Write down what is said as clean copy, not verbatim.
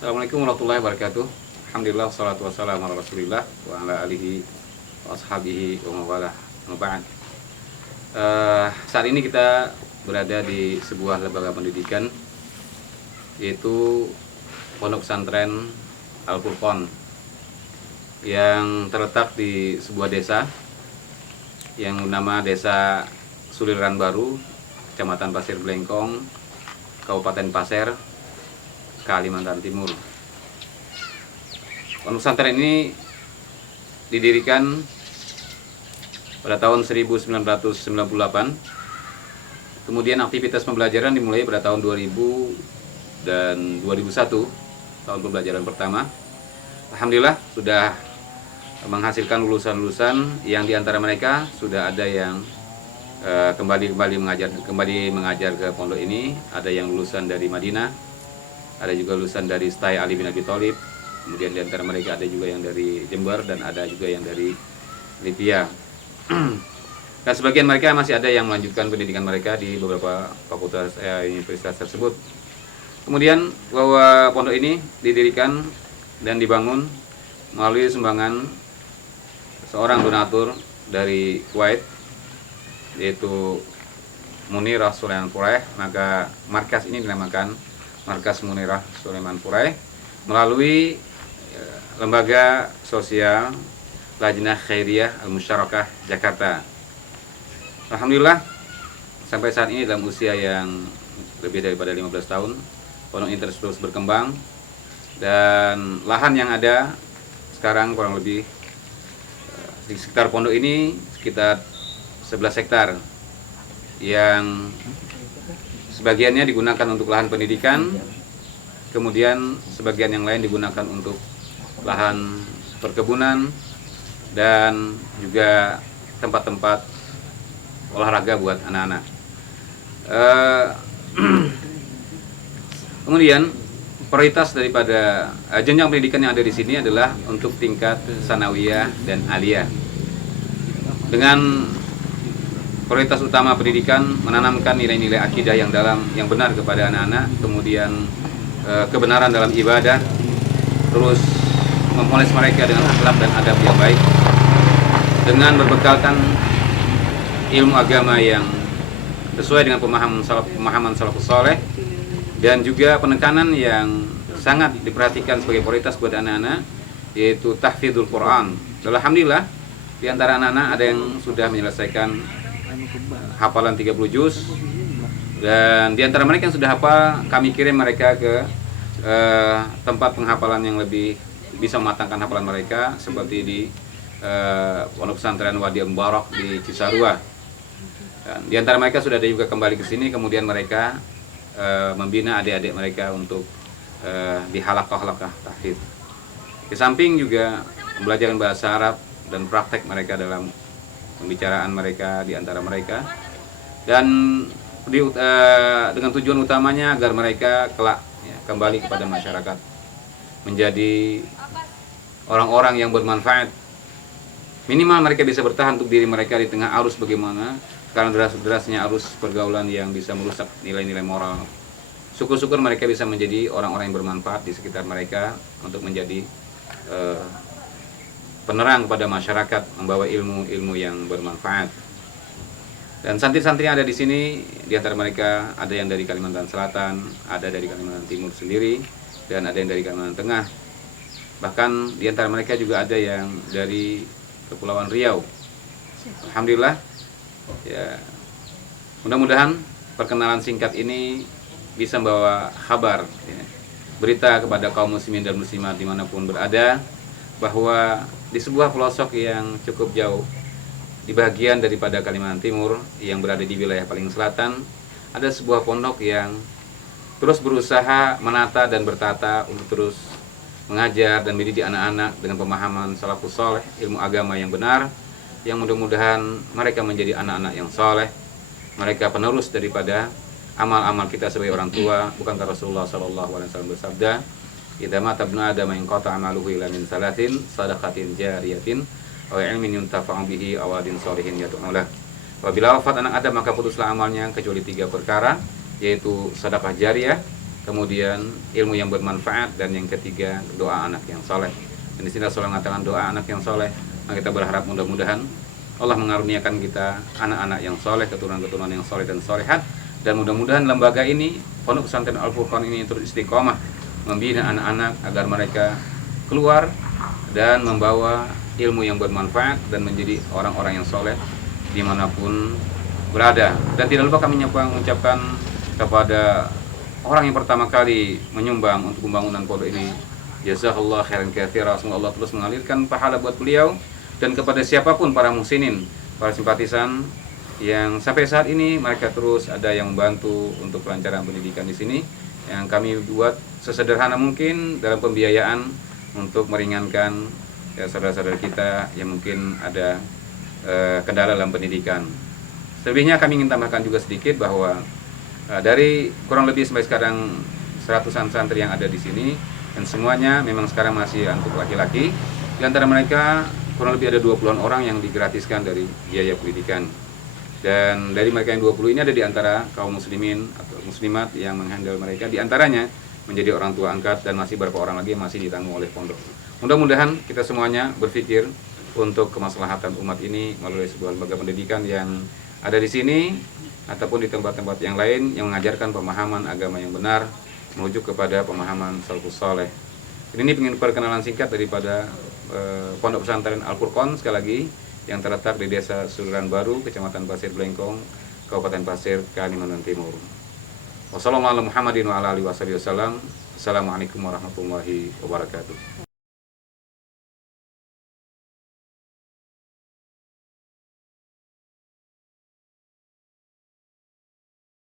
Assalamualaikum warahmatullahi wabarakatuh. Alhamdulillah, wassalatu wassalamu ala rasulillah wa ala alihi wa ashabihi wa mawalah. Saat ini kita berada di sebuah lembaga pendidikan, yaitu Pondok Pesantren Al-Furqon, yang terletak di sebuah desa yang bernama Desa Suliran Baru, Kecamatan Pasir Blengkong, Kabupaten Pasir, Kalimantan Timur. Pondok pesantren ini didirikan pada tahun 1998. Kemudian aktivitas pembelajaran dimulai pada tahun 2000 dan 2001, tahun pembelajaran pertama. Alhamdulillah sudah menghasilkan lulusan-lulusan yang diantara mereka sudah ada yang kembali mengajar ke pondok ini. Ada yang lulusan dari Madinah, ada juga lulusan dari Stai Ali bin Abi Thalib, kemudian di antara mereka ada juga yang dari Jember dan ada juga yang dari Libya. Dan sebagian mereka masih ada yang melanjutkan pendidikan mereka di beberapa fakultas universitas tersebut. Kemudian bahwa pondok ini didirikan dan dibangun melalui sumbangan seorang donatur dari Kuwait, yaitu Munirah Sulaiman Puraih. Maka markas ini dinamakan Markas Munirah Sulaiman Puraih melalui Lembaga Sosial Lajnah Khairiyah Al-Musyarakah Jakarta. Alhamdulillah sampai saat ini dalam usia yang lebih daripada 15 tahun pondok ini terus berkembang, dan lahan yang ada sekarang kurang lebih di sekitar pondok ini sekitar 11 hektar, yang sebagiannya digunakan untuk lahan pendidikan, kemudian sebagian yang lain digunakan untuk lahan perkebunan dan juga tempat-tempat olahraga buat anak-anak. Kemudian prioritas daripada jenjang pendidikan yang ada di sini adalah untuk tingkat sanawiyah dan aliyah, dengan prioritas utama pendidikan menanamkan nilai-nilai akidah yang dalam, yang benar kepada anak-anak, kemudian kebenaran dalam ibadah, terus memoles mereka dengan akhlak dan adab yang baik, dengan berbekalkan ilmu agama yang sesuai dengan pemahaman salafus saleh, dan juga penekanan yang sangat diperhatikan sebagai prioritas buat anak-anak, yaitu tahfidzul Quran. Alhamdulillah di antara anak-anak ada yang sudah menyelesaikan hafalan 30 juz, dan di antara mereka yang sudah hafal kami kirim mereka ke tempat penghafalan yang lebih bisa mematangkan hafalan mereka, seperti di Pondok Pesantren Wadi Mubarak di Cisarua. Dan di antara mereka sudah ada juga kembali ke sini, kemudian mereka membina adik-adik mereka untuk di halaqah tahfidz. Di samping juga pembelajaran bahasa Arab dan praktek mereka dalam pembicaraan mereka di antara mereka, dan dengan tujuan utamanya agar mereka kelak kembali kepada masyarakat, menjadi orang-orang yang bermanfaat. Minimal mereka bisa bertahan untuk diri mereka di tengah arus bagaimana karena deras-derasnya arus pergaulan yang bisa merusak nilai-nilai moral. Syukur-syukur mereka bisa menjadi orang-orang yang bermanfaat di sekitar mereka untuk menjadi penerang kepada masyarakat, membawa ilmu-ilmu yang bermanfaat. Dan santri-santri yang ada di sini, di antara mereka ada yang dari Kalimantan Selatan, ada dari Kalimantan Timur sendiri, dan ada yang dari Kalimantan Tengah. Bahkan di antara mereka juga ada yang dari Kepulauan Riau. Alhamdulillah. Ya, mudah-mudahan perkenalan singkat ini bisa membawa kabar, berita kepada kaum muslimin dan muslimat dimanapun berada, bahwa di sebuah pelosok yang cukup jauh di bagian daripada Kalimantan Timur yang berada di wilayah paling selatan, ada sebuah pondok yang terus berusaha menata dan bertata untuk terus mengajar dan mendidik anak-anak dengan pemahaman salafus saleh, ilmu agama yang benar, yang mudah-mudahan mereka menjadi anak-anak yang saleh, mereka penerus daripada amal-amal kita sebagai orang tua. Bukankah Rasulullah SAW bersabda, idza mata ibnu adam inqata amaluhu illa min salatin sadaqatin jariyatin aw ilmin yuntafa'u bihi aw waladin sholihin yad'u lahu. Apabila wafat anak Adam maka putuslah amalnya kecuali 3 perkara, yaitu sedekah jariyah, kemudian ilmu yang bermanfaat, dan yang ketiga doa anak yang soleh. Dan di sini Rasulullah mengatakan doa anak yang soleh. Nah, kita berharap mudah-mudahan Allah mengaruniakan kita anak-anak yang soleh, keturunan-keturunan yang soleh dan solehat, dan mudah-mudahan lembaga ini, Pondok Pesantren Al-Furqan ini terus istiqomah membina anak-anak agar mereka keluar dan membawa ilmu yang bermanfaat dan menjadi orang-orang yang soleh dimanapun berada. Dan tidak lupa kami mengucapkan kepada orang yang pertama kali menyumbang untuk pembangunan pondok ini, jazakallah khairan katsira, semoga Allah terus mengalirkan pahala buat beliau, dan kepada siapapun para muhsinin, para simpatisan yang sampai saat ini mereka terus ada yang membantu untuk kelancaran pendidikan di sini, yang kami buat sesederhana mungkin dalam pembiayaan untuk meringankan ya saudara-saudara kita yang mungkin ada kendala dalam pendidikan. Selebihnya kami ingin tambahkan juga sedikit bahwa dari kurang lebih sampai sekarang 100-an santri yang ada di sini, dan semuanya memang sekarang masih untuk laki-laki. Di antara mereka kurang lebih ada 20-an orang yang digratiskan dari biaya pendidikan. Dan dari mereka yang 20 ini ada di antara kaum muslimin atau muslimat yang menghandle mereka, di antaranya menjadi orang tua angkat, dan masih beberapa orang lagi yang masih ditanggung oleh pondok. Mudah-mudahan kita semuanya berpikir untuk kemaslahatan umat ini melalui sebuah lembaga pendidikan yang ada di sini ataupun di tempat-tempat yang lain yang mengajarkan pemahaman agama yang benar menuju kepada pemahaman salafus saleh. Ini ingin perkenalan singkat daripada Pondok Pesantren Al-Furqan sekali lagi yang terletak di Desa Suluran Baru, Kecamatan Pasir Blengkong, Kabupaten Pasir, Kalimantan Timur. Wassalamualaikum warahmatullahi wabarakatuh.